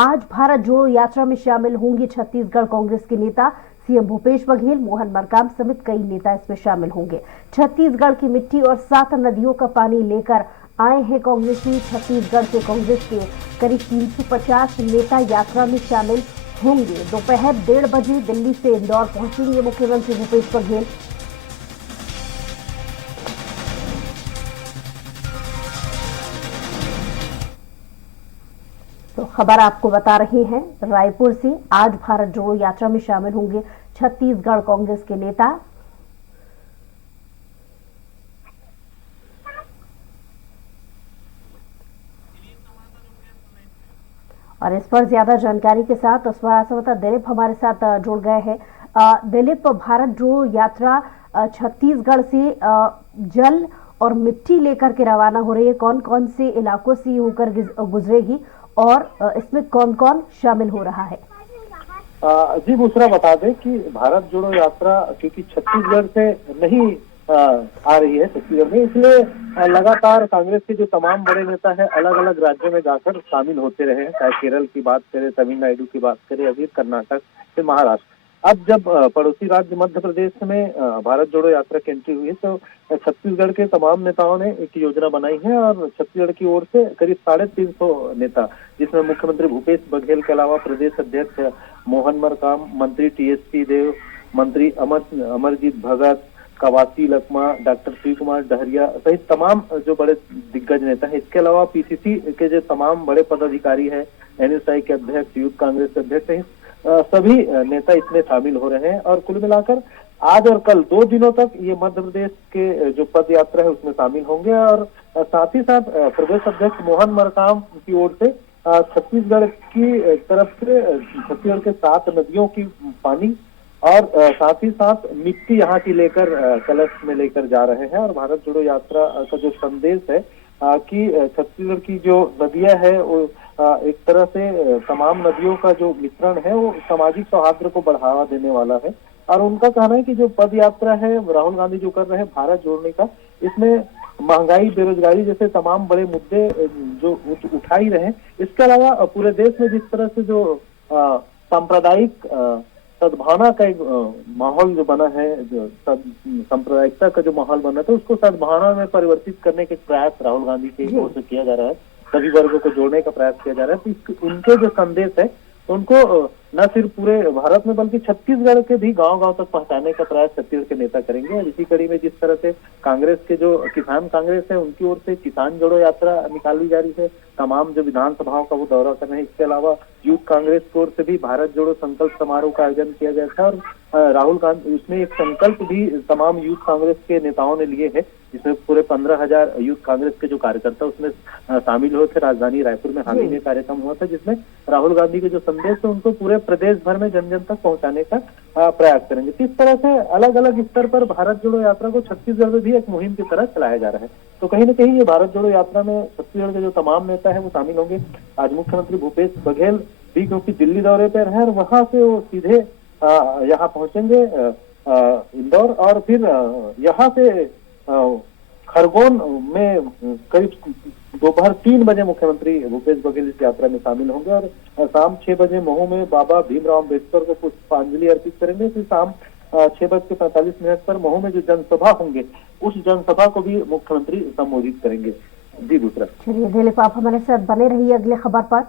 आज भारत जोड़ो यात्रा में शामिल होंगे छत्तीसगढ़ कांग्रेस के नेता। सीएम भूपेश बघेल, मोहन मरकाम समेत कई नेता इसमें शामिल होंगे। छत्तीसगढ़ की मिट्टी और 7 नदियों का पानी लेकर आए हैं कांग्रेसी। छत्तीसगढ़ से कांग्रेस के करीब 350 नेता यात्रा में शामिल होंगे। दोपहर 1:30 बजे दिल्ली से इंदौर पहुंचेंगे मुख्यमंत्री भूपेश बघेल। तो खबर आपको बता रहे हैं रायपुर से, आज भारत जोड़ो यात्रा में शामिल होंगे छत्तीसगढ़ कांग्रेस के नेता। और इस पर ज्यादा जानकारी के साथ संवाददाता दिलीप हमारे साथ जुड़ गए हैं। दिलीप, भारत जोड़ो यात्रा छत्तीसगढ़ से जल और मिट्टी लेकर के रवाना हो रही है। कौन कौन से इलाकों से होकर गुजरेगी और इसमें कौन कौन शामिल हो रहा है? जी बुसरा, बता दें कि भारत जोड़ो यात्रा क्योंकि छत्तीसगढ़ से नहीं आ रही है छत्तीसगढ़ में, इसलिए लगातार कांग्रेस के जो तमाम बड़े नेता है अलग अलग राज्यों में जाकर शामिल होते रहे हैं। चाहे केरल की बात करें, तमिलनाडु की बात करें, अभी कर्नाटक से महाराष्ट्र। अब जब पड़ोसी राज्य मध्य प्रदेश में भारत जोड़ो यात्रा की एंट्री हुई है तो छत्तीसगढ़ के तमाम नेताओं ने एक योजना बनाई है और छत्तीसगढ़ की ओर से करीब 350 नेता, जिसमें मुख्यमंत्री भूपेश बघेल के अलावा प्रदेश अध्यक्ष मोहन मरकाम, मंत्री टीएस सिंहदेव, मंत्री अमरजीत भगत, कवासी लखमा, डॉक्टर शिव कुमार डहरिया सहित तमाम जो बड़े दिग्गज नेता हैं। इसके अलावा पीसीसी के जो तमाम बड़े पदाधिकारी है, एनएसआई के अध्यक्ष, यूथ कांग्रेस के अध्यक्ष, सभी नेता इसमें शामिल हो रहे हैं। और कुल मिलाकर आज और कल 2 दिनों तक ये मध्य प्रदेश के जो पद यात्रा है उसमें शामिल होंगे। और साथ ही साथ प्रदेश अध्यक्ष मोहन मरकाम की ओर से छत्तीसगढ़ की तरफ से छत्तीसगढ़ के 7 नदियों की पानी और साथ ही साथ मिट्टी यहाँ की लेकर कलश में लेकर जा रहे हैं। और भारत जोड़ो यात्रा का जो संदेश है कि छत्तीसगढ़ की जो नदियां है वो एक तरह से तमाम नदियों का जो मिश्रण है वो सामाजिक सौहार्द को बढ़ावा देने वाला है। और उनका कहना है कि जो पद यात्रा है राहुल गांधी जो कर रहे हैं भारत जोड़ने का, इसमें महंगाई, बेरोजगारी जैसे तमाम बड़े मुद्दे जो उठा ही रहे। इसके अलावा पूरे देश में जिस तरह से जो सांप्रदायिक सद्भावना का एक माहौल जो बना है, जो सांप्रदायिकता का जो माहौल बना था उसको सद्भावना में परिवर्तित करने के प्रयास राहुल गांधी की ओर से किया जा रहा है। सभी वर्गों को जोड़ने का प्रयास किया जा रहा है। तो उनके जो संदेश है उनको न सिर्फ पूरे भारत में बल्कि छत्तीसगढ़ के भी गांव-गांव तक पहुंचाने का प्रयास छत्तीसगढ़ के नेता करेंगे। और इसी कड़ी में जिस तरह से कांग्रेस के जो किसान कांग्रेस है उनकी ओर से किसान जोड़ो यात्रा निकाली जा रही है, तमाम जो विधानसभाओं का वो दौरा कर रहे हैं। इसके अलावा यूथ कांग्रेस की ओर से भी भारत जोड़ो संकल्प समारोह का आयोजन किया गया था और राहुल गांधी उसमें एक संकल्प भी तमाम यूथ कांग्रेस के नेताओं ने लिए है, जिसमें पूरे 15,000 यूथ कांग्रेस के जो कार्यकर्ता उसमें शामिल हुए थे। राजधानी रायपुर में हाल ही में कार्यक्रम हुआ था जिसमें राहुल गांधी के जो संदेश है उनको पूरे प्रदेश भर में जन जन तक पहुंचाने का प्रयास करेंगे। इस तरह से अलग अलग स्तर पर भारत जोड़ो यात्रा को छत्तीसगढ़ में भी एक मुहिम की तरह चलाया जा रहा है। तो कहीं न कहीं ये भारत जोड़ो यात्रा में छत्तीसगढ़ के जो तमाम नेता है वो शामिल होंगे। आज मुख्यमंत्री भूपेश बघेल भी क्योंकि दिल्ली दौरे पर है और वहां से वो सीधे यहाँ पहुंचेंगे इंदौर और फिर यहाँ से खरगोन में करीब दोपहर 3 बजे मुख्यमंत्री भूपेश बघेल इस यात्रा में शामिल होंगे और शाम 6 बजे मऊ में बाबा भीमराव अम्बेडकर को पुष्पांजलि अर्पित करेंगे। फिर शाम 6:45 पर मऊ में जो जनसभा होंगे उस जनसभा को भी मुख्यमंत्री संबोधित करेंगे। जी दूसरा, चलिए दिलीप, आप हमारे साथ बने रहिए अगले खबर पर।